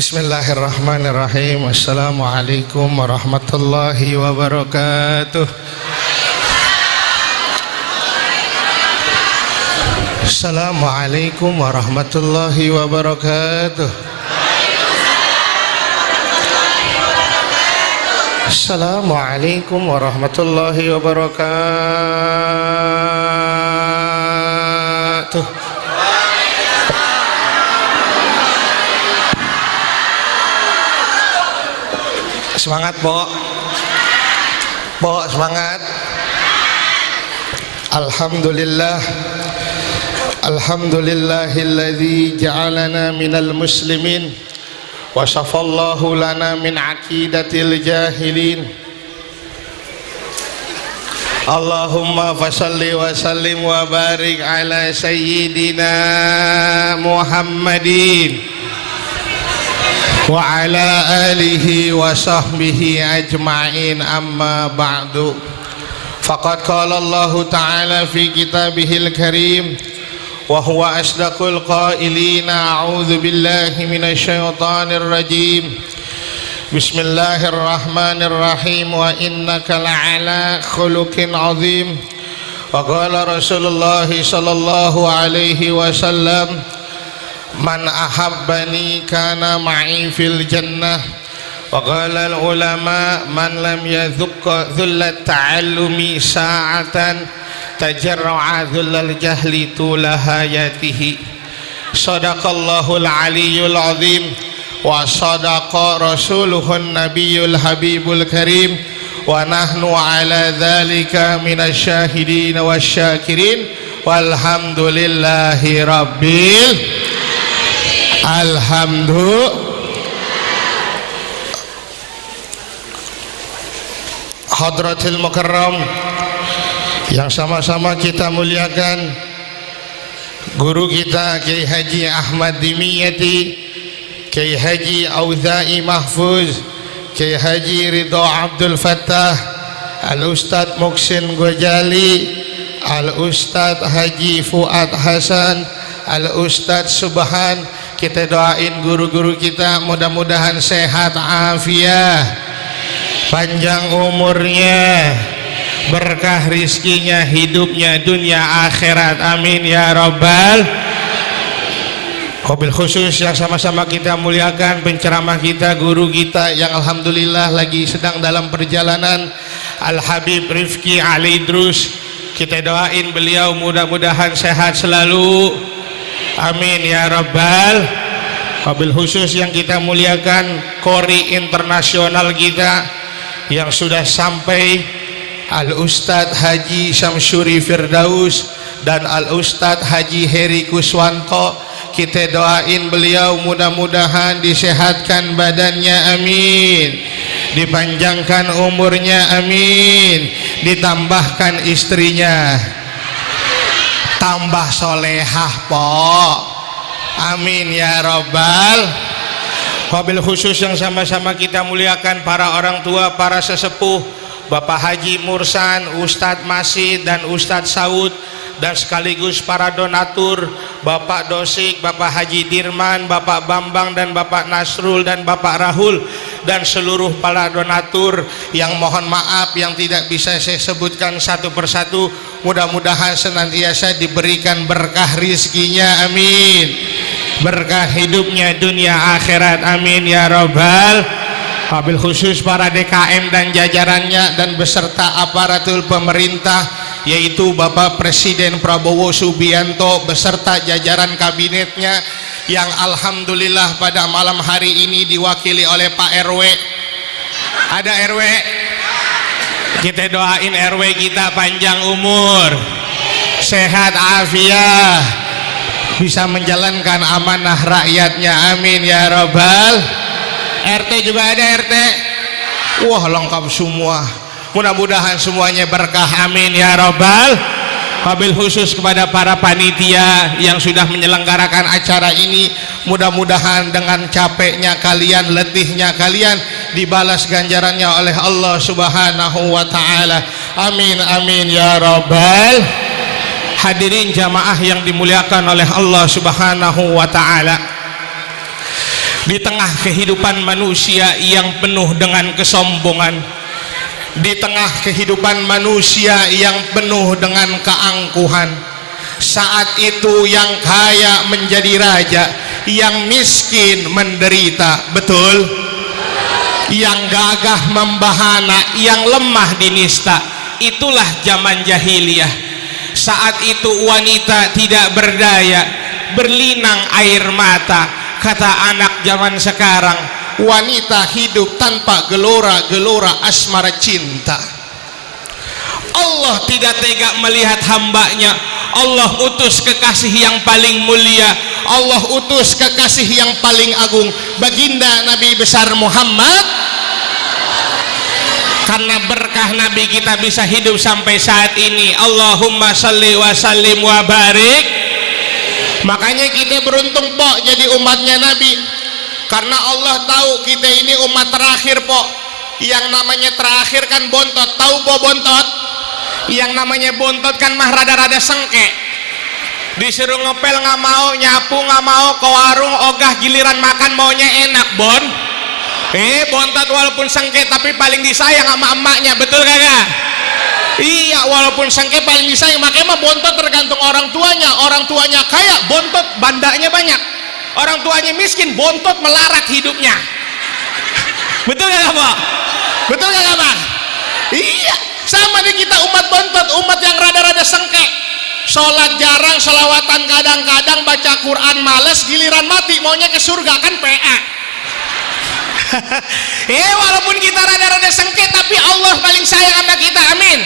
Bismillahirrahmanirrahim. Assalamualaikum warahmatullahi wabarakatuh. Assalamualaikum warahmatullahi wabarakatuh. Assalamualaikum warahmatullahi wabarakatuh. Semangat, Bo. Bo, semangat. Alhamdulillah. Alhamdulillahilladzi ja'alana minal muslimin wa shafallahu lana min aqidatil jahilin. Allahumma fasalli wa sallim wa barik ala sayyidina Muhammadin wa ala alihi wa sahbihi ajma'in, amma ba'du. Faqad qala Allah ta'ala fi kitabihil karim wa huwa asdaqul qailina, a'udzu billahi minasy syaithanir rajim. Bismillahirrahmanirrahim. Wa innaka la'ala khuluqin 'azim. Wa qala Rasulullah sallallahu alaihi wasallam, man ahabbani kana ma'i fil jannah. Wa qala al ulama, man lam yadhuq dhullat ta'allumi sa'atan tajarra'a dhullal jahli tula hayatihi. Sadaqallahul aliyyul azim wa sadaqa rasuluhun nabiyyul habibul karim wa nahnu ala dhalika minasy syahidin wasyakirin walhamdulillahi rabbil alhamdulillah. Hadratil mukarram yang sama-sama kita muliakan, guru kita Kiai Haji Ahmad Dimiyati, Kiai Haji Auza'i Mahfuz, Kiai Haji Ridho Abdul Fattah, Al-Ustadz Muhsin Ghazali, Al-Ustadz Haji Fuad Hasan, Al-Ustadz Subhan. Kita doain guru-guru kita mudah-mudahan sehat afiah, panjang umurnya, berkah rizkinya, hidupnya dunia akhirat, amin ya rabbal. Wabil khusus yang sama-sama kita muliakan penceramah kita, guru kita yang alhamdulillah lagi sedang dalam perjalanan, Al-Habib Rifki Ali Idrus. Kita doain beliau mudah-mudahan sehat selalu, amin ya rabbal. Wabil khusus yang kita muliakan Qori internasional kita yang sudah sampai, Al-Ustadz Haji Syamsuri Firdaus dan Al-Ustadz Haji Heri Kuswanto. Kita doain beliau mudah-mudahan disehatkan badannya, amin, dipanjangkan umurnya, amin, ditambahkan istrinya tambah solehah, po, amin ya rabbal. Wabil khusus yang sama-sama kita muliakan para orang tua, para sesepuh, Bapak Haji Mursan, Ustadz Masid dan Ustadz Saud, dan sekaligus para donatur, Bapak Dosik, Bapak Haji Dirman, Bapak Bambang dan Bapak Nasrul dan Bapak Rahul, dan seluruh para donatur yang mohon maaf yang tidak bisa saya sebutkan satu persatu. Mudah-mudahan senantiasa diberikan berkah rizkinya, amin, berkah hidupnya dunia akhirat, amin ya rabbal. Wabil khusus para DKM dan jajarannya dan beserta aparatur pemerintah, yaitu Bapak Presiden Prabowo Subianto beserta jajaran kabinetnya yang alhamdulillah pada malam hari ini diwakili oleh Pak RW. Ada RW? Kita doain RW kita panjang umur, sehat afiah, bisa menjalankan amanah rakyatnya, amin ya rabbal. RT juga ada, RT. Wah, lengkap semua. Mudah-mudahan semuanya berkah, amin ya rabbal. Wabil khusus kepada para panitia yang sudah menyelenggarakan acara ini, mudah-mudahan dengan capeknya kalian, letihnya kalian, dibalas ganjarannya oleh Allah subhanahu wa ta'ala, amin amin ya rabbal. Hadirin jamaah yang dimuliakan oleh Allah subhanahu wa ta'ala, Di tengah kehidupan manusia yang penuh dengan kesombongan, di tengah kehidupan manusia yang penuh dengan keangkuhan, saat itu yang kaya menjadi raja, yang miskin menderita. Betul? Yang gagah membahana, yang lemah dinista. Itulah zaman jahiliyah. Saat itu wanita tidak berdaya, berlinang air mata. Kata anak zaman sekarang, wanita hidup tanpa gelora-gelora asmara cinta. Allah tidak tega melihat hambanya. Allah utus kekasih yang paling mulia, Allah utus kekasih yang paling agung, baginda Nabi besar Muhammad. Karena berkah Nabi kita bisa hidup sampai saat ini. Allahumma salli wa sallim wa barik. Makanya kita beruntung Pok jadi umatnya Nabi, karena Allah tahu kita ini umat terakhir Pok. Yang namanya terakhir kan bontot. Tahu Pok bontot? Yang namanya bontot kan mah rada-rada sengke, disuruh ngepel nggak mau, nyapu nggak mau, ke warung ogah, giliran makan maunya enak. Bontot walaupun sengke tapi paling disayang sama emaknya. Betul kagak? Iya, walaupun sengke paling disayang. Makanya mah bontot tergantung orang tuanya. Orang tuanya kaya, bontot bandanya banyak. Orang tuanya miskin, bontot melarat hidupnya. Betul gak Pak? Betul gak Pak? Iya, sama nih kita umat bontot, umat yang rada-rada sengke. Sholat jarang, sholawatan kadang-kadang, baca Quran males, giliran mati maunya ke surga kan PA. Walaupun kita rada-rada sengke tapi Allah paling sayang sama kita. Amin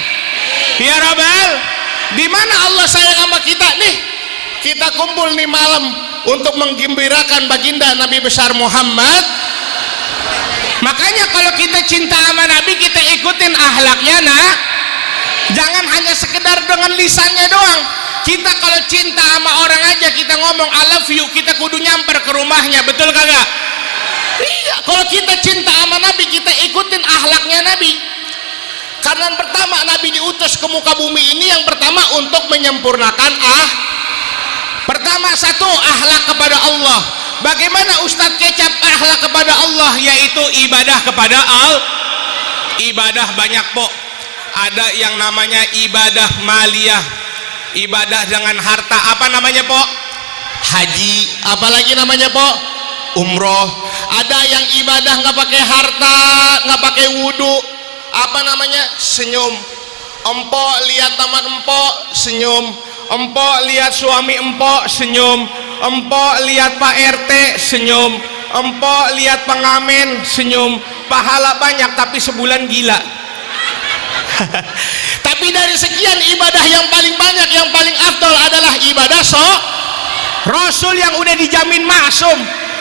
ya Rabbal. Di mana Allah sayang sama kita nih? Kita kumpul nih malam untuk menggembirakan baginda Nabi besar Muhammad. Makanya kalau kita cinta sama Nabi, kita ikutin akhlaknya. Jangan hanya sekedar dengan lisannya doang. Kita kalau cinta sama orang aja, kita ngomong I love you, kita kudu nyamper ke rumahnya. Betul kagak? Iya, kalau kita cinta sama Nabi, kita ikutin akhlaknya Nabi. Karena yang pertama, Nabi diutus ke muka bumi ini yang pertama untuk menyempurnakan pertama satu, akhlak kepada Allah. Bagaimana Ustadz Kecap akhlak kepada Allah? Yaitu ibadah kepada Allah. Ibadah banyak Pok. Ada yang namanya ibadah maliyah, ibadah dengan harta. Apa namanya Pok? Haji. Apalagi namanya Pok? Umroh. Ada yang ibadah nggak pakai harta, nggak pakai wudhu. Apa namanya? Senyum. Empok lihat taman empok, senyum. Empok lihat suami empok, senyum. Empok lihat Pak RT, senyum. Empok lihat pengamen, senyum. Pahala banyak tapi sebulan gila. Tapi dari sekian ibadah yang paling banyak, yang paling afdol adalah ibadah Rasul yang udah dijamin maksum,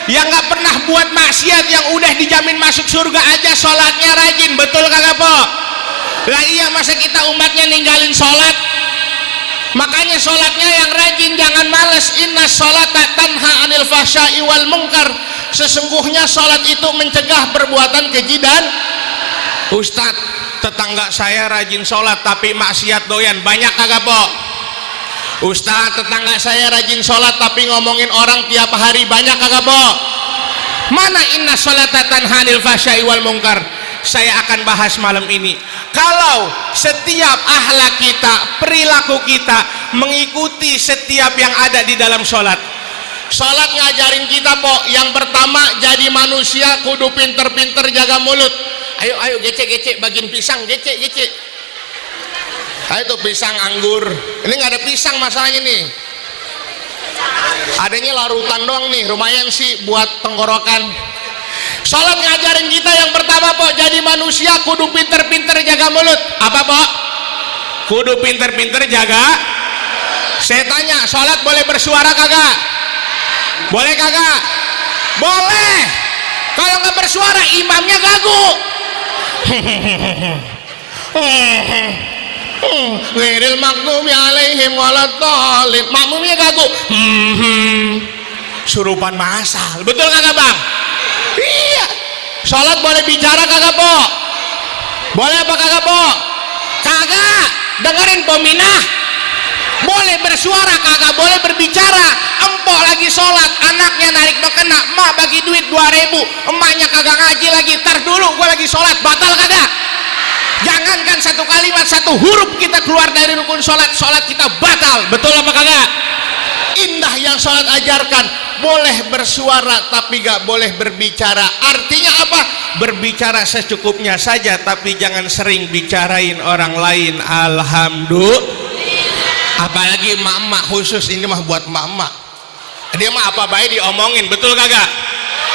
yang nggak pernah buat maksiat, yang udah dijamin masuk surga aja sholatnya rajin. Betul kagak Pok? Lah iya, masa kita umatnya ninggalin sholat? Makanya sholatnya yang rajin, jangan males. Inna sholata tanha anil fahsya'i wal munkar. Sesungguhnya sholat itu mencegah perbuatan keji dan Ustadz, tetangga saya rajin sholat tapi maksiat doyan. Banyak kagak Pok? Ustadz, tetangga saya rajin sholat tapi ngomongin orang tiap hari. Banyak kagak Pok? Mana inna sholata tanha anil fahsya'i wal munkar? Saya akan bahas malam ini. Kalau setiap akhlak kita, perilaku kita mengikuti setiap yang ada di dalam sholat. Sholat ngajarin kita Pok, yang pertama jadi manusia kudu pinter-pinter jaga mulut. Ayo gece bagiin pisang, gece. Ayo tuh pisang anggur. Ini nggak ada pisang masalahnya nih. Adanya larutan doang nih, lumayan sih buat tenggorokan. Sholat ngajarin kita yang pertama Pok, jadi manusia kudu pinter-pinter jaga mulut. Apa Pok? Kudu pinter-pinter jaga. Saya tanya, sholat boleh bersuara kagak? Boleh kagak? Boleh. Kalau nggak bersuara imamnya gagu. Ghairil maghdubi alaihim waladhdallin. Makmumnya gagu. Surupan masal. Betul kagak Bang? Iya. Sholat boleh bicara kagak Pok? Boleh apa kagak Pok? Kagak. Dengerin peminah. boleh bersuara kagak boleh berbicara. Empok lagi sholat, anaknya narik kena, emak bagi duit 2.000, emaknya kagak ngaji lagi. Tar dulu gua lagi sholat, batal kagak? Jangankan satu kalimat, satu huruf kita keluar dari rukun sholat, sholat kita batal. Betul apa kagak? Indah yang sholat ajarkan, boleh bersuara tapi gak boleh berbicara. Artinya apa? Berbicara secukupnya saja, tapi jangan sering bicarain orang lain. Alhamdulillah. Apalagi emak-emak, khusus ini mah buat emak-emak, dia mah apa baik diomongin. Betul kagak?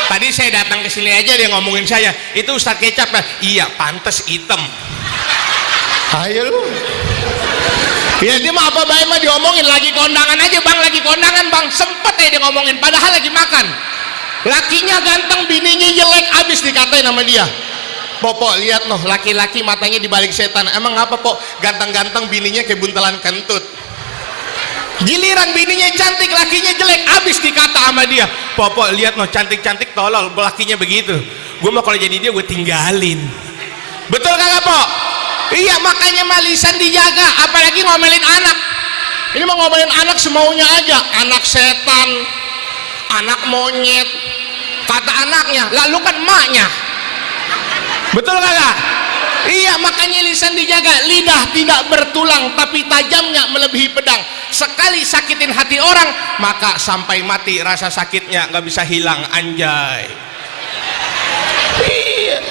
Tadi saya datang ke sini aja dia ngomongin saya, itu Ustadz Kecap kan? Iya pantes hitam. Ayo lu. Ya dia mah apa baik mah diomongin. Lagi kondangan aja bang, lagi kondangan bang, sempet ya dia ngomongin, padahal lagi makan. Lakinya ganteng, bininya jelek, abis dikatain sama dia. Pok lihat noh, laki-laki matanya dibalik setan. Emang apa pok? Ganteng-ganteng bininya kayak buntelan kentut. Giliran bininya cantik, lakinya jelek, abis dikata sama dia. Pok lihat noh, cantik-cantik tolol, lakinya begitu. Gue mau kalau jadi dia gue tinggalin. Betul kagak pok? Iya, makanya mah lisan dijaga, apalagi ngomelin anak. Ini mah ngomelin anak semaunya aja. Anak setan, anak monyet, kata anaknya, lalu kan emaknya. Betul kagak? Iya, makanya lisan dijaga. Lidah tidak bertulang, tapi tajamnya melebihi pedang. Sekali sakitin hati orang, maka sampai mati rasa sakitnya nggak bisa hilang. Anjay. Iya.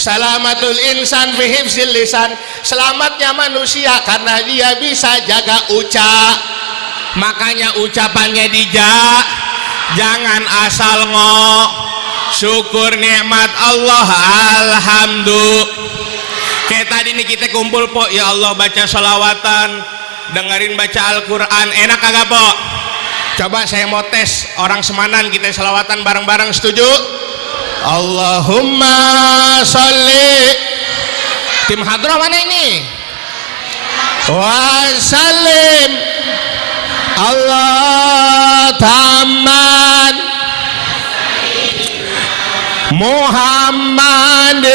Salamatul insan fi hifzil lisan. Selamatnya manusia karena dia bisa jaga ucap. Makanya ucapannya dijak, jangan asal ngok. Syukur nikmat Allah, alhamdulillah. Kayak tadi nih kita kumpul pok, ya Allah baca sholawatan, dengerin baca Al-Quran, enak kagak pok? Coba saya mau tes, orang Semanan kita sholawatan bareng-bareng, setuju? Allahumma sholli. Tim hadrah mana ini? Wa sallim Allah tamman Muhammadin.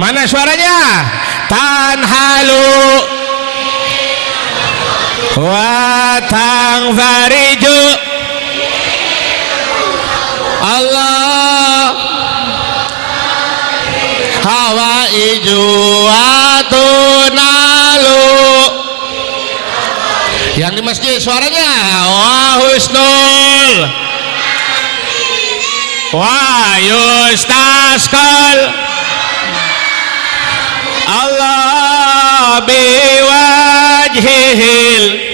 Mana suaranya? Tanhalu wa tangfariju Allah hawaiju wa tunalu. Yang di masjid suaranya wa husnul wa yustasqal Allah biwajhihil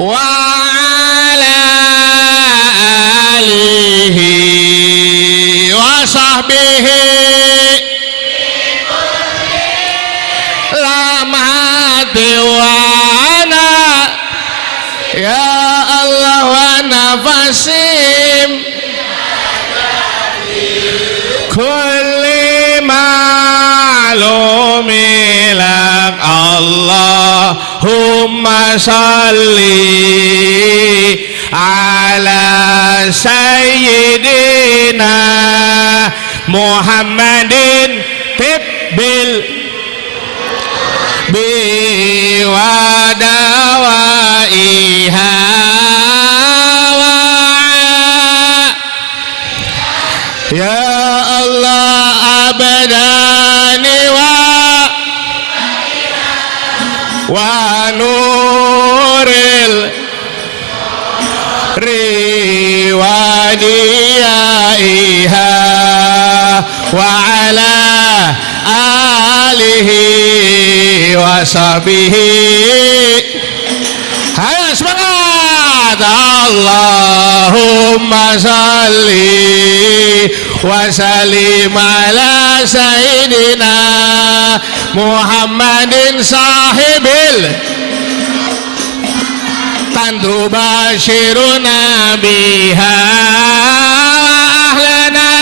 wa ala alihi wa sahbihi lamati wa ana ya Allah wa nafasim kulli ma'lumilak Allahumma salli ala sayyidina Muhammadin tibbil biwadawaiha ya Allah abadani wa nuril riwadiyaiha wa ala alihi wa sahbihi. Ayo semangat. Allahumma salli wa sallim ala sayyidina Muhammadin sahibil tantu basyiruna biha wa ahlana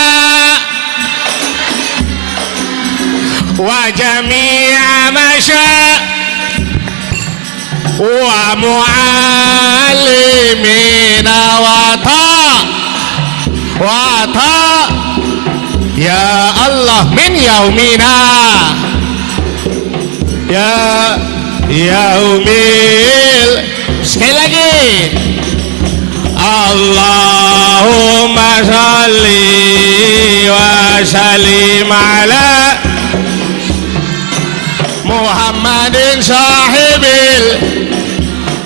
wa jami'a masya wa mu'allimina wa ta ya Allah min yaumina ya yaumil. Sekali lagi, Allahumma sholli wa sallim ala Muhammadin sahibil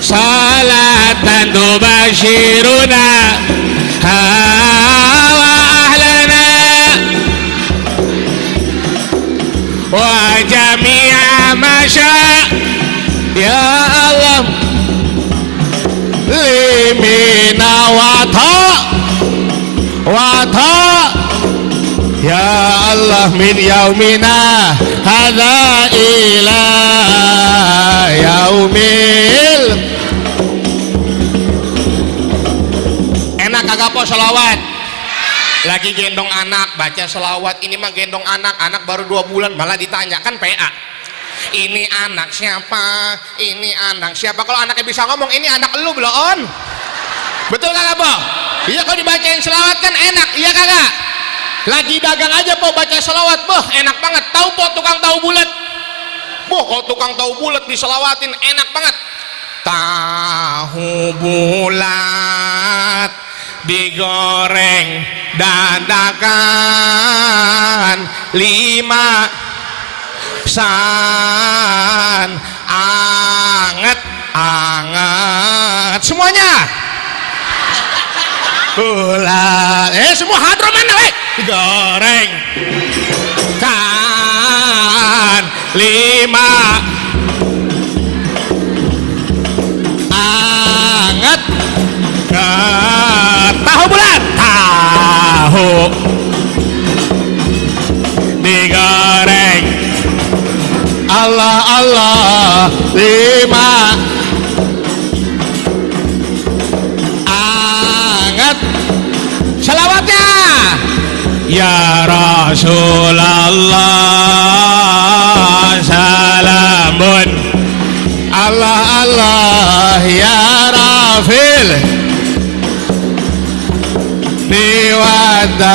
salatan tubashiruna wa ahlana wa jami'a masya ya Allah limina wata ya Allah min yaumina hadza ila yaumil. Enak kagak po selawat? Lagi gendong anak baca selawat. Ini mah gendong anak baru 2 bulan malah ditanya kan PA, ini anak siapa, ini anak siapa. Kalau anaknya bisa ngomong, ini anak elu belum. Betul kagak po? Iya, kalau dibacain selawat kan enak, iya kagak? Lagi dagang aja po baca selawat, boh enak banget. Tahu po tukang tahu bulat? Boh kalau tukang tahu bulat diselawatin enak banget. Tahu bulat digoreng dadakan 5 san anget semuanya bulat semua hadro mana digoreng kan 5 anget tahu bulat tahu digoreng Allah Allah 5 anget selawatnya ya Rasulullah salamun Allah Allah ya Rafil biwadaraji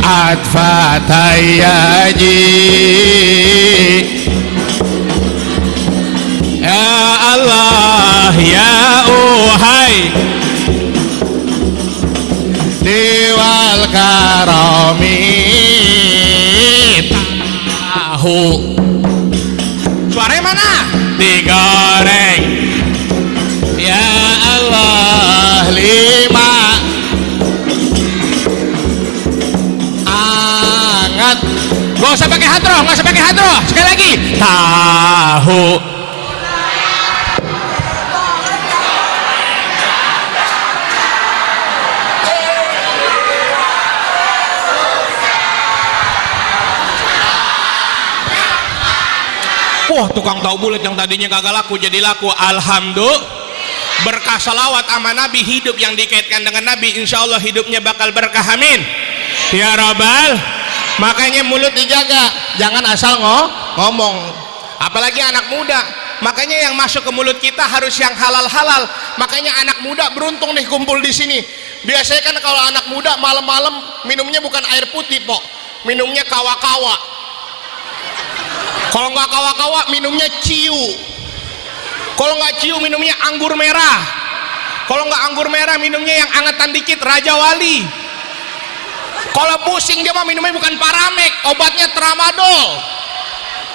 atfatayaji ya Allah ya uhai diwal karami tahu suaranya mana digoreng ya Allah 5 anget gak usah pakai hadroh sekali lagi tahu wah tukang tahu bulat yang tadinya kagak laku jadi laku. Alhamdulillah berkah salawat sama Nabi, hidup yang dikaitkan dengan Nabi insya Allah hidupnya bakal berkah, amin ya Rabbal. Makanya mulut dijaga, jangan asal ngomong, apalagi anak muda. Makanya yang masuk ke mulut kita harus yang halal-halal. Makanya anak muda beruntung nih kumpul di sini. Biasanya kan kalau anak muda malam-malam minumnya bukan air putih po, minumnya kawa-kawa. Kalau nggak kawa-kawa minumnya ciu. Kalau nggak ciu minumnya anggur merah. Kalau nggak anggur merah minumnya yang angetan dikit Raja Wali. Kalau pusing dia mah minumnya bukan Paramek, obatnya Tramadol.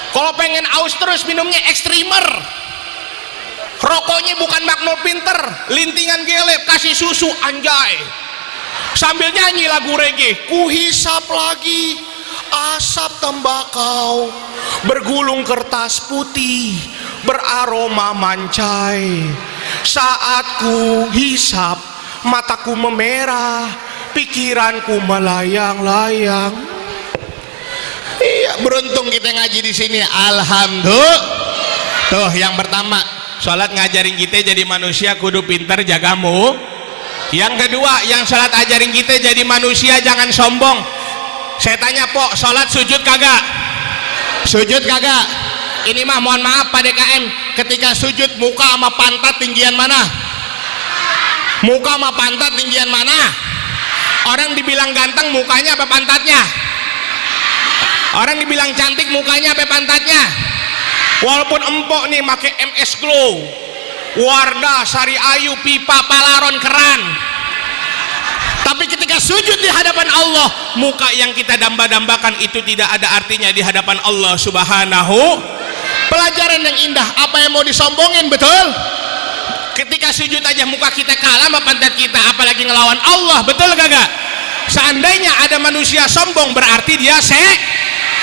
Kalau pengen aus terus minumnya Extremer. Rokoknya bukan Magno Pinter, lintingan gelap kasih susu anjay. Sambil nyanyi lagu reggae, kuhisap lagi asap tembakau, bergulung kertas putih, beraroma mancai. Saat ku hisap, mataku memerah, pikiranku melayang-layang. Iya, beruntung kita ngaji di sini. Alhamdulillah. Tuh yang pertama, sholat ngajarin kita jadi manusia kudu pinter jagamu. Yang kedua, yang sholat ajarin kita jadi manusia jangan sombong. Saya tanya po, sholat sujud kagak? Sujud kagak? Ini mah mohon maaf Pak DKM, ketika sujud muka sama pantat tinggian mana? Muka sama pantat tinggian mana? Orang dibilang ganteng mukanya apa pantatnya? Orang dibilang cantik mukanya apa pantatnya, walaupun empok nih make MS Glow, Wardah, Sari Ayu, Pipa, Palaron, Keran, tapi ketika sujud di hadapan Allah, muka yang kita damba-dambakan itu tidak ada artinya di hadapan Allah Subhanahu. Pelajaran yang indah, apa yang mau disombongin, betul? Ketika sujud aja muka kita kalah sama pantat kita, apalagi ngelawan Allah, betul kagak? Seandainya ada manusia sombong berarti dia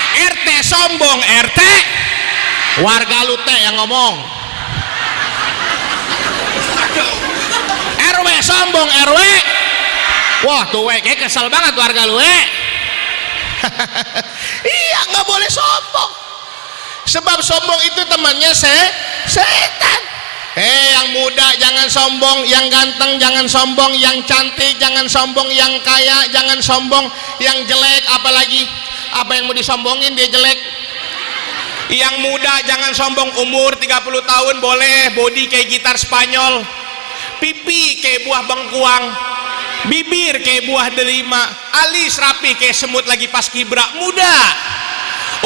RT sombong, RT warga lu teh yang ngomong, RW sombong, RW. Wah tuh kayak kesel banget warga lu iya, nggak boleh sombong, sebab sombong itu temannya setan. Yang muda jangan sombong, yang ganteng jangan sombong, yang cantik jangan sombong, yang kaya jangan sombong, yang jelek apalagi, apa yang mau disombongin dia jelek. Yang muda jangan sombong, umur 30 tahun boleh body kayak gitar Spanyol, pipi kayak buah bengkuang, bibir kayak buah delima, alis rapi kayak semut lagi pas kibra. Muda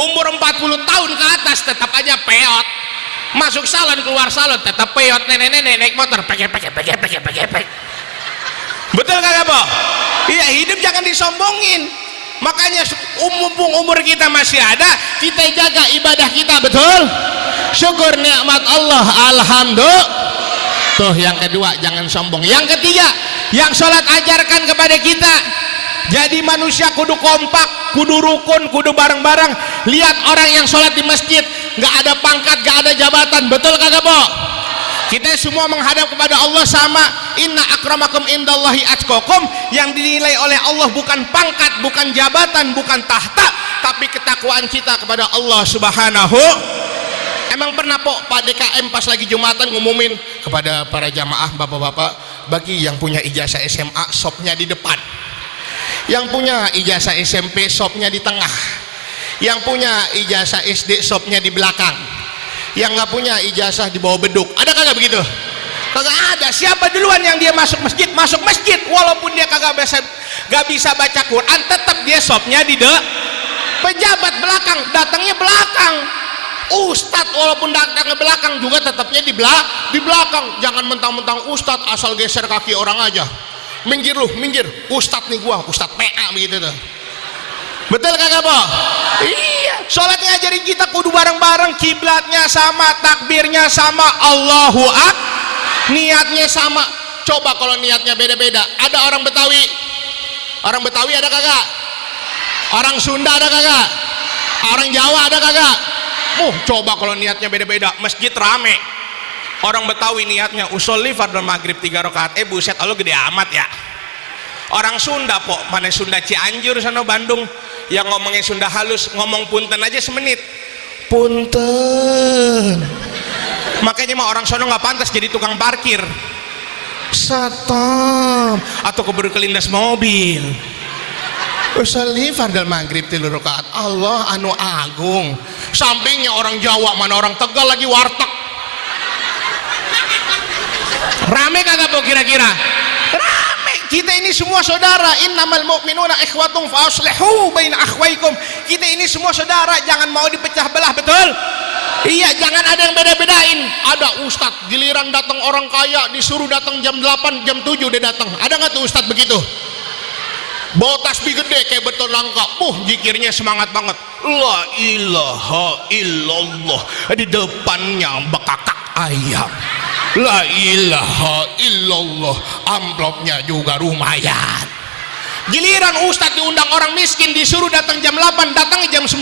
umur 40 tahun ke atas tetap aja peot, masuk salon keluar salon tetap peot, nenek-nenek naik motor pek. Betul kagak po? Iya, hidup jangan disombongin. Makanya mumpung umur kita masih ada, kita jaga ibadah kita, betul? Syukur nikmat Allah, alhamdulillah. Tuh yang kedua, jangan sombong. Yang ketiga, yang sholat ajarkan kepada kita, jadi manusia kudu kompak, kudu rukun, kudu bareng-bareng. Lihat orang yang sholat di masjid, nggak ada pangkat, nggak ada jabatan, betul kagak po? Kita semua menghadap kepada Allah sama. Inna akramakum indallahi atqakum. Yang dinilai oleh Allah bukan pangkat, bukan jabatan, bukan tahta, tapi ketakwaan kita kepada Allah Subhanahu. Emang pernah po Pak DKM pas lagi Jumatan ngumumin kepada para jamaah, bapak-bapak, bagi yang punya ijazah SMA sopnya di depan, yang punya ijazah SMP sopnya di tengah, yang punya ijazah SD sopnya di belakang, yang nggak punya ijazah di bawah beduk. Ada kagak begitu? Kagak ada. Siapa duluan yang dia masuk masjid, walaupun dia kagak bisa baca Quran, tetap dia sopnya di pejabat belakang, datangnya belakang. Ustadz walaupun datang ke belakang juga tetapnya di belakang. Jangan mentang-mentang ustadz asal geser kaki orang aja, minggir lu, minggir, ustadz nih gua, ustadz PA begitu tuh. Betul kagak po? Iya, sholatnya ajarin kita kudu bareng-bareng, kiblatnya sama, takbirnya sama, Allahu Akbar, niatnya sama. Coba kalau niatnya beda-beda. Ada orang Betawi ada kagak? Orang Sunda ada kagak? Orang Jawa ada kagak? Coba kalau niatnya beda-beda, masjid rame. Orang Betawi niatnya usolli fardhu maghrib 3 rakaat, buset, lo gede amat ya. Orang Sunda po, mana Sunda Cianjur sana Bandung, yang ngomongnya Sunda halus, ngomong punten aja semenit, punten. Makanya mah orang sono nggak pantas jadi tukang parkir, satam, atau keburu kelindas mobil. Usolli fardhu maghrib 3 rakaat, Allah anu agung. Sampingnya orang Jawa, mana orang Tegal lagi warteg. Rame kagak po kira-kira? Rame. Kita ini semua saudara. Innamal mu'minuna ikhwatum fa aslihu baina akhwaikum. Kita ini semua saudara, jangan mau dipecah belah, betul? Iya, jangan ada yang beda-bedain. Ada ustadz giliran datang orang kaya disuruh datang jam 8, jam 7 dia datang. Ada nggak tuh ustadz begitu? Bawa tasbih gede kayak beton langka, zikirnya semangat banget, la ilaha illallah, di depannya bekakak ayam, la ilaha illallah, amplopnya juga lumayan. Giliran ustadz diundang orang miskin disuruh datang jam 8, datangnya jam 9,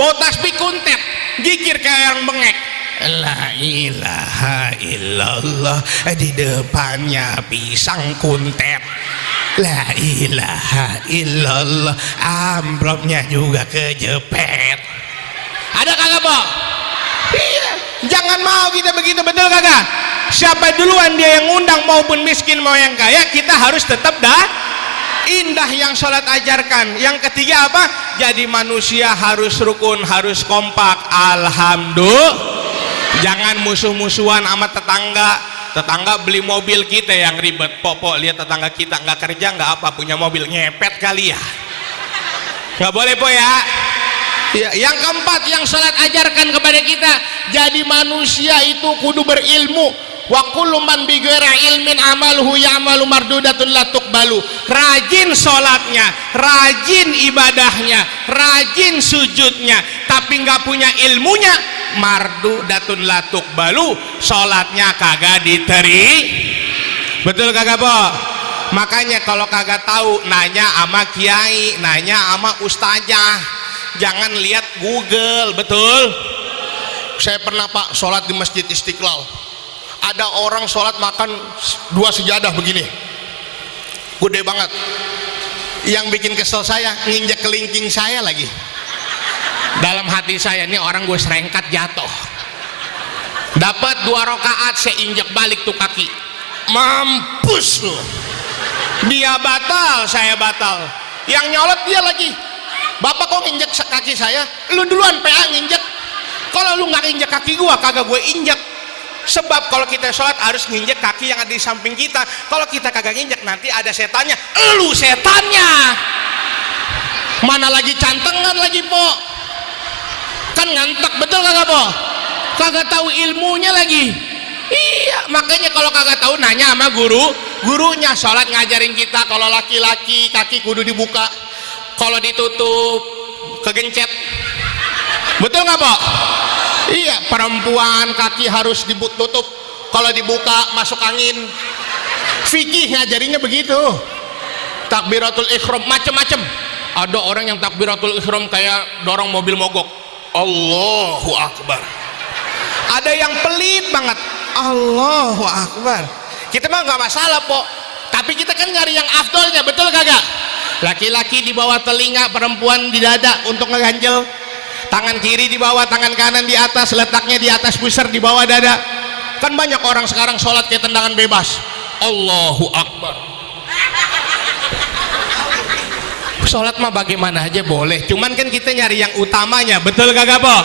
bawa tasbih kuntet, zikir kayak orang bengek, la ilaha illallah, di depannya pisang kuntet, la ilaha illallah, amplopnya juga kejepit. Ada kagak po? Iya, jangan mau kita begitu, betul kagak? Siapa duluan dia yang undang, maupun miskin mau yang kaya, kita harus tetap indah yang sholat ajarkan. Yang ketiga apa? Jadi manusia harus rukun, harus kompak. Alhamdulillah. Jangan musuh-musuhan sama tetangga beli mobil kita yang ribet. Popo lihat tetangga kita nggak kerja nggak apa, punya mobil ngepet kali ya. Nggak boleh po ya. Ya, yang keempat yang salat ajarkan kepada kita, jadi manusia itu kudu berilmu. Wa kullu man bi ghairi ilmin amaluhu ya'malu mardudatun la tuqbalu. Rajin salatnya, rajin ibadahnya, rajin sujudnya, tapi nggak punya ilmunya, mardudatun la tuqbalu, salatnya kagak diteri. Betul kagak, Po? Makanya kalau kagak tahu nanya sama kiai, nanya sama ustazah. Jangan lihat Google, betul? Saya pernah, Pak, sholat di Masjid Istiqlal. Ada orang sholat makan 2 sejadah begini, gede banget. Yang bikin kesel saya, nginjek kelingking saya lagi. Dalam hati saya, ini orang gue serengkat jatuh. Dapat 2 rakaat, saya injek balik tuh kaki. Mampus lu. Dia batal, saya batal. Yang nyolot dia lagi. Bapak kok nginjek kaki saya? Lu duluan PA nginjek. Kalau lu nggak injek kaki gua, kagak gue injek. Sebab kalau kita sholat harus nginjek kaki yang ada di samping kita. Kalau kita kagak nginjek, nanti ada setannya. Lu setannya. Mana lagi cantengan lagi, Po? Kan ngantek, betul kagak, Po? Kagak tahu ilmunya lagi. Iya, makanya kalau kagak tahu nanya sama gurunya. Sholat ngajarin kita kalau laki-laki kaki kudu dibuka. Kalau ditutup kegencet, betul nggak, Pak? Iya, perempuan kaki harus ditutup, kalau dibuka masuk angin. Fikih ngajarinnya begitu. Takbiratul ihram macem-macem. Ada orang yang takbiratul ihram kayak dorong mobil mogok, Allahu Akbar. Ada yang pelit banget, Allahu Akbar. Kita mah nggak masalah, Po, tapi kita kan nyari yang afdolnya, betul kagak? Laki-laki di bawah telinga, perempuan di dada untuk ngeganjel. Tangan kiri di bawah, tangan kanan di atas, letaknya di atas pusar di bawah dada. Kan banyak orang sekarang sholat kayak tendangan bebas, Allahu Akbar. Sholat mah bagaimana aja boleh, cuman kan kita nyari yang utamanya, betul kagak, Po?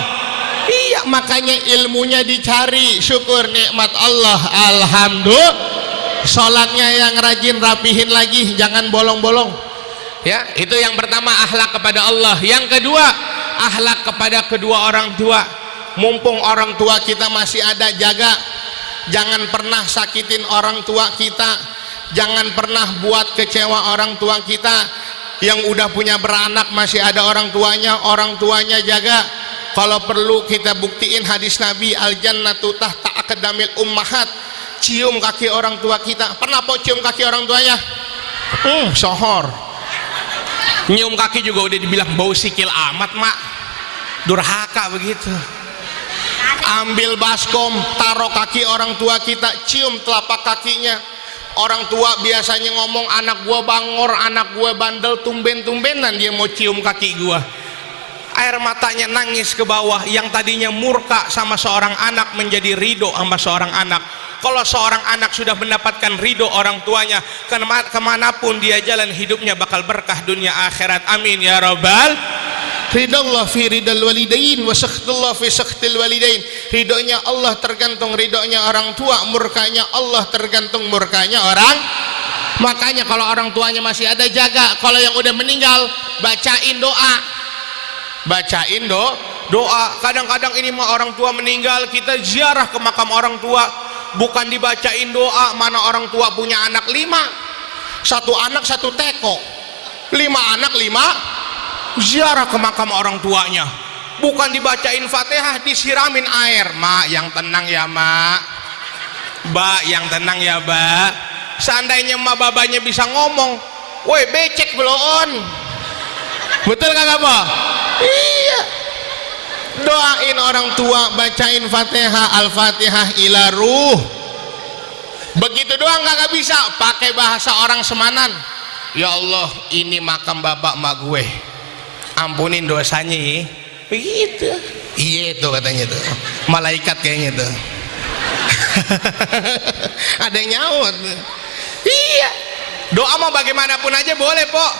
Iya, makanya ilmunya dicari. Syukur nikmat Allah, alhamdulillah. Sholatnya yang rajin, rapihin lagi, jangan bolong-bolong. Ya, itu yang pertama, akhlak kepada Allah. Yang kedua, akhlak kepada kedua orang tua. Mumpung orang tua kita masih ada, jaga. Jangan pernah sakitin orang tua kita. Jangan pernah buat kecewa orang tua kita. Yang udah punya beranak masih ada orang tuanya jaga. Kalau perlu kita buktiin hadis Nabi, al jannatu tahta aqdamil ummahat. Cium kaki orang tua kita. Pernah, Po, cium kaki orang tuanya? Sohor. Nyium kaki juga udah dibilang bau sikil amat, Mak. Durhaka begitu. Ambil baskom, taruh kaki orang tua kita, cium telapak kakinya. Orang tua biasanya ngomong, anak gua bangor, anak gua bandel, tumben-tumbenan dia mau cium kaki gua. Air matanya nangis ke bawah. Yang tadinya murka sama seorang anak menjadi ridho sama seorang anak. Kalau seorang anak sudah mendapatkan ridho orang tuanya, kemanapun dia jalan hidupnya bakal berkah dunia akhirat. Amin ya rabbal. Ridallah fi ridal walidain wa sakhtullah fi sakhtil walidain. Ridhonya Allah tergantung ridhonya orang tua, murkanya Allah tergantung murkanya orang. Makanya kalau orang tuanya masih ada, jaga. Kalau yang udah meninggal, bacain doa. Bacain doa. Kadang-kadang ini mah orang tua meninggal, kita ziarah ke makam orang tua, bukan dibacain doa. Mana orang tua punya anak 5, 1 anak 1 teko, 5 anak 5 ziarah ke makam orang tuanya, bukan dibacain Fatihah, disiramin air. Mak yang tenang ya, Mak. Ba yang tenang ya, Ba. Seandainya mak babanya bisa ngomong, woi becek belon, betul kagak, Pak? Iya. Doain orang tua, bacain Fatihah, Al-Fatihah ila ruh. Begitu doang kagak bisa, pakai bahasa orang Semanan. Ya Allah, ini makam bapak mak gue, ampunin dosanya ya. Begitu. Iya itu katanya tuh, malaikat kayaknya tuh. Ada yang nyaut. Iya. Doa mau bagaimanapun aja boleh, Pok.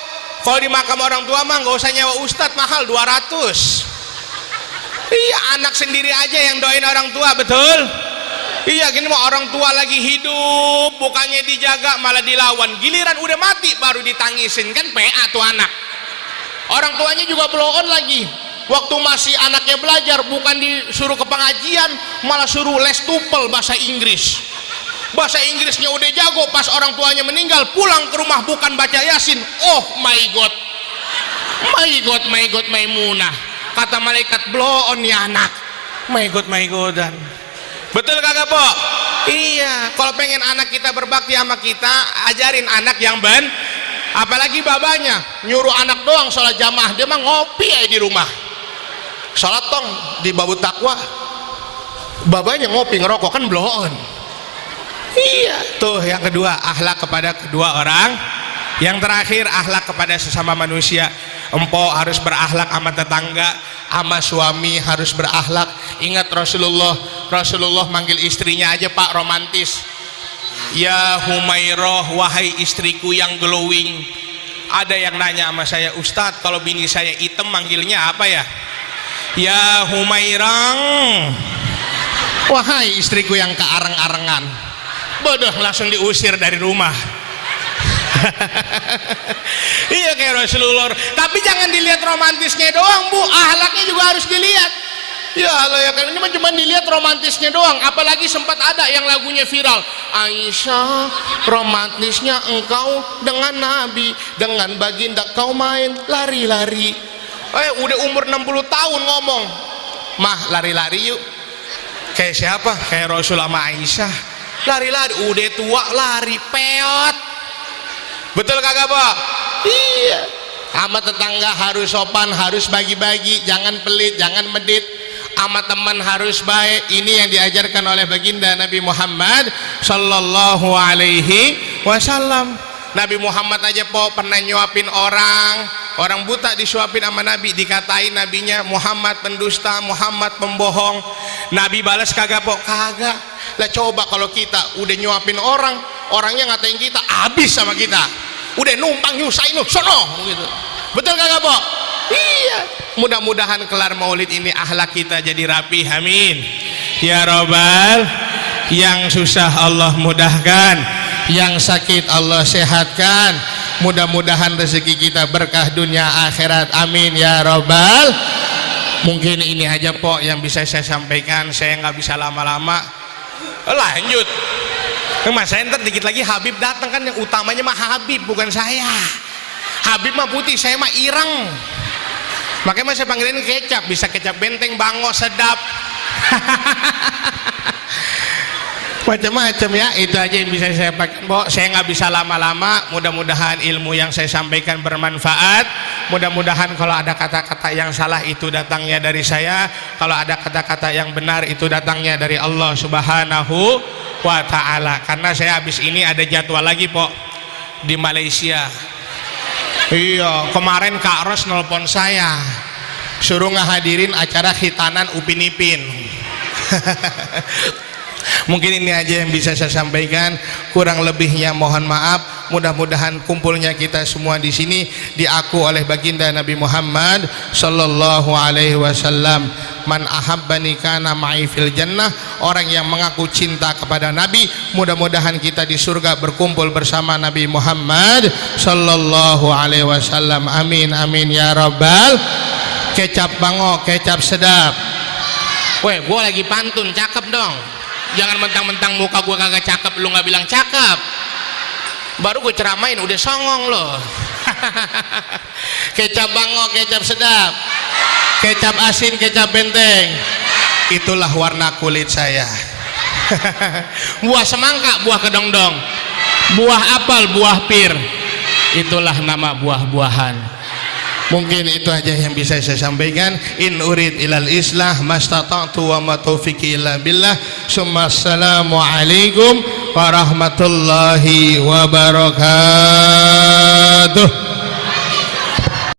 Kalau di makam orang tua mah nggak usah nyewa ustadz, mahal 200. Iya, anak sendiri aja yang doain orang tua, betul? Iya, gini mah orang tua lagi hidup, bukannya dijaga malah dilawan. Giliran udah mati baru ditangisin, kan PA tuh anak. Orang tuanya juga blow on lagi. waktu masih anaknya belajar bukan disuruh ke pengajian, malah suruh les tupel bahasa Inggris. Bahasa Inggrisnya udah jago, pas orang tuanya meninggal pulang ke rumah bukan baca Yasin. Oh my god, my god, my god, Maimunah, kata malaikat, blow on ya anak. My god, my godan. Betul kagak po? Iya, kalau pengen anak kita berbakti sama kita, ajarin anak yang apalagi babanya nyuruh anak doang sholat jamaah, dia mah ngopi aja di rumah. Sholat tong di Babut Takwa, babanya ngopi ngerokok, kan blow on. Iya, tuh yang kedua, akhlak kepada kedua orang. Yang terakhir, akhlak kepada sesama manusia. Empok harus berakhlak sama tetangga, sama suami harus berakhlak. Ingat Rasulullah manggil istrinya aja Pak romantis. Ya Humairah, wahai istriku yang glowing. Ada yang nanya sama saya, Ustadz kalau bini saya hitam manggilnya apa ya? Ya Humairang, wahai istriku yang keareng-arengan. Bodoh, langsung diusir dari rumah. Iya kayak Rasulullah. Tapi jangan dilihat romantisnya doang bu, akhlaknya juga harus dilihat. Ya Allah ya kan, ini cuma dilihat romantisnya doang. Apalagi sempat ada yang lagunya viral, Aisyah, romantisnya engkau dengan Nabi, dengan baginda kau main lari-lari. Udah umur 60 tahun ngomong, mah lari-lari yuk. Kayak siapa? Kayak Rasul sama Aisyah. Lari-lari, udah tua lari peot. Betul kagak Pak? Iya. Sama tetangga harus sopan, harus bagi-bagi, jangan pelit, jangan medit. Sama teman harus baik. Ini yang diajarkan oleh baginda Nabi Muhammad sallallahu alaihi wasallam. Nabi Muhammad aja po pernah nyuapin orang buta disuapin sama Nabi, dikatain nabinya Muhammad pendusta, Muhammad pembohong. Nabi balas kagak po? Kagak. Lah coba kalau kita udah nyuapin orangnya ngatain kita, habis sama kita. Udah numpang nyusahin lu, sono gitu. Betul kagak, Po? Iya. Mudah-mudahan kelar Maulid ini akhlak kita jadi rapi. Amin. Ya Rabbal, yang susah Allah mudahkan, yang sakit Allah sehatkan. Mudah-mudahan rezeki kita berkah dunia akhirat. Amin ya Rabbal. Mungkin ini aja Po yang bisa saya sampaikan. Saya nggak bisa lama-lama. Lanjut. Mas saya ntar dikit lagi Habib datang, kan yang utamanya mah Habib bukan saya. Habib mah putih, saya mah ireng. Makanya saya panggilin kecap, bisa kecap benteng, bango, sedap. Macam-macam ya, itu aja yang bisa saya pakai. Saya nggak bisa lama-lama. Mudah-mudahan ilmu yang saya sampaikan bermanfaat. Mudah-mudahan kalau ada kata-kata yang salah itu datangnya dari saya, kalau ada kata-kata yang benar itu datangnya dari Allah Subhanahu wa ta'ala. Karena saya habis ini ada jadwal lagi Po di Malaysia. Iya, kemarin Kak Ros nelpon saya suruh ngehadirin acara khitanan Upin Ipin. Mungkin ini aja yang bisa saya sampaikan, kurang lebihnya mohon maaf. Mudah-mudahan kumpulnya kita semua di sini diaku oleh baginda Nabi Muhammad sallallahu alaihi wasallam. Man ahabbani kana ma'i fil jannah. Orang yang mengaku cinta kepada Nabi, mudah-mudahan kita di surga berkumpul bersama Nabi Muhammad sallallahu alaihi wasallam. Amin amin ya rabbal. Kecap bango, kecap sedap. Weh, gua lagi pantun, cakep dong. Jangan mentang-mentang muka gue kagak cakep lu nggak bilang cakep. Baru gue ceramain udah songong loh. Kecap bango, kecap sedap, kecap asin, kecap benteng. Itulah warna kulit saya. Buah semangka, buah kedongdong, buah apel, buah pir. Itulah nama buah-buahan. Mungkin itu aja yang bisa saya sampaikan. In urid ilal islah mastata'tu wa ma taufiqi illa billah. Assalamu alaikum warahmatullahi wabarakatuh.